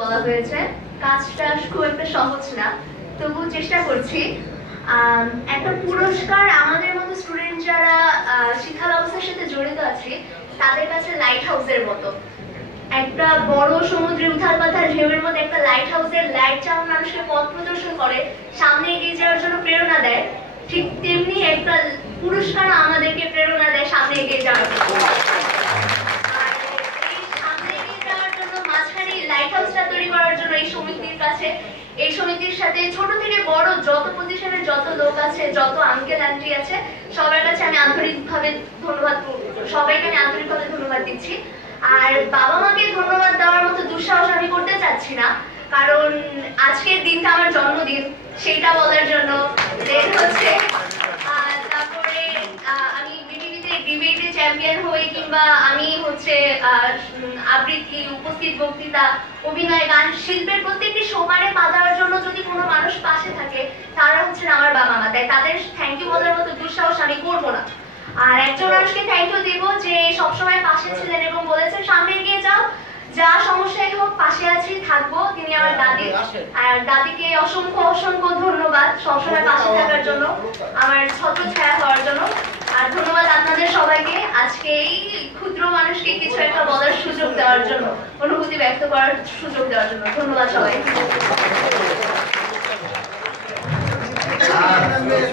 বলা হয়েছে কাজটা খুব একটা সহজ না, তবু চেষ্টা করছি। একটা পুরস্কার আমাদের মতো স্টুডেন্ট যারা শিক্ষা ব্যবস্থার সাথে জড়িত আছে তাদের কাছে লাইট হাউসের মতো। একটা বড় সমুদ্রে উথাল পাথাল ঢেউয়ের মধ্যে একটা লাইট হাউসের লাইট যেমন মানুষকে পথ প্রদর্শন করে, সামনে এগিয়ে যাওয়ার জন্য প্রেরণা দেয়, ঠিক তেমনি একটা পুরস্কার আমাদেরকে প্রেরণা দেয় সামনে এগিয়ে যাওয়ার জন্য। লাইট হাউসটা তৈরি করার জন্য এই সমিতির সাথে ছোট থেকে বড় যত প্রতিষ্ঠানের যত লোক আছে, যত আঙ্কেল আন্টি আছে, সবার কাছে আমি আন্তরিকভাবে ধন্যবাদ দিচ্ছি। আর বাবা মাকে ধন্যবাদ দেওয়ার মতো দুঃসাহস আমি করতে চাচ্ছি না, কারণ আজকের দিনটা আমার জন্মদিন, সেইটা বলার জন্য হচ্ছে। তারপরে আমি বিটিভিতে ডিবেটে চ্যাম্পিয়ন হই, কিংবা আমি হচ্ছে আবৃত্তি, উপস্থিত বক্তৃতা, অভিনয়, গান, শিল্পের প্রত্যেকটি সমানে পা দেওয়ার জন্য যদি কোনো মানুষ পাশে থাকে তারা হচ্ছেন আমার বাবা মা। তাই তাদের থ্যাংক ইউ বলার মতো দুঃসাহস আমি করবো না। আর একজন মানুষকে থ্যাংক ইউ দিব যে সবসময় পাশে ছিলেন এবং বলেছেন সামনে এগিয়ে যাও, যা সমস্যাই হোক পাশে আছি, থাকবো। তিনি আমার দাদি। আর দাদিকে অসংখ্য অসংখ্য ধন্যবাদ সবসময় পাশে থাকার জন্য, আমার ছত্র ছায়া হওয়ার জন্য। আর ধন্যবাদ আপনাদের সবাইকে আজকে এই ক্ষুদ্র মানুষকে কিছু একটা বলার সুযোগ দেওয়ার জন্য, অনুভূতি ব্যক্ত করার সুযোগ দেওয়ার জন্য। ধন্যবাদ সবাই।